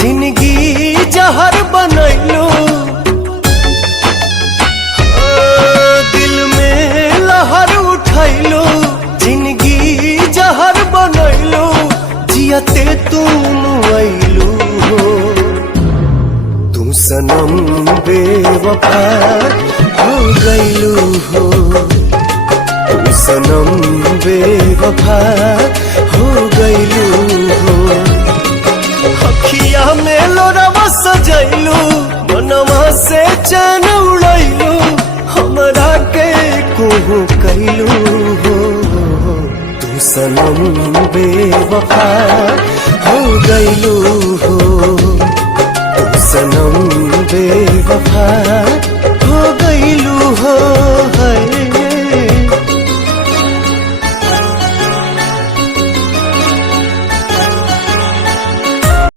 जिंदगी जहर बनैलू, दिल में लहर उठैलू। जिंदगी जहर बनैलू, जियते तुम ऐलू हो। तू सनम बेवफा हो गईलू हो। तू सनम बेवफा हो गईलू हो। अखिया में लोरवा सजैलू, मनवा से चैन उड़ैलू। हमरा के कोहू कैलू हो। तू सनम बेवफा हो गईलू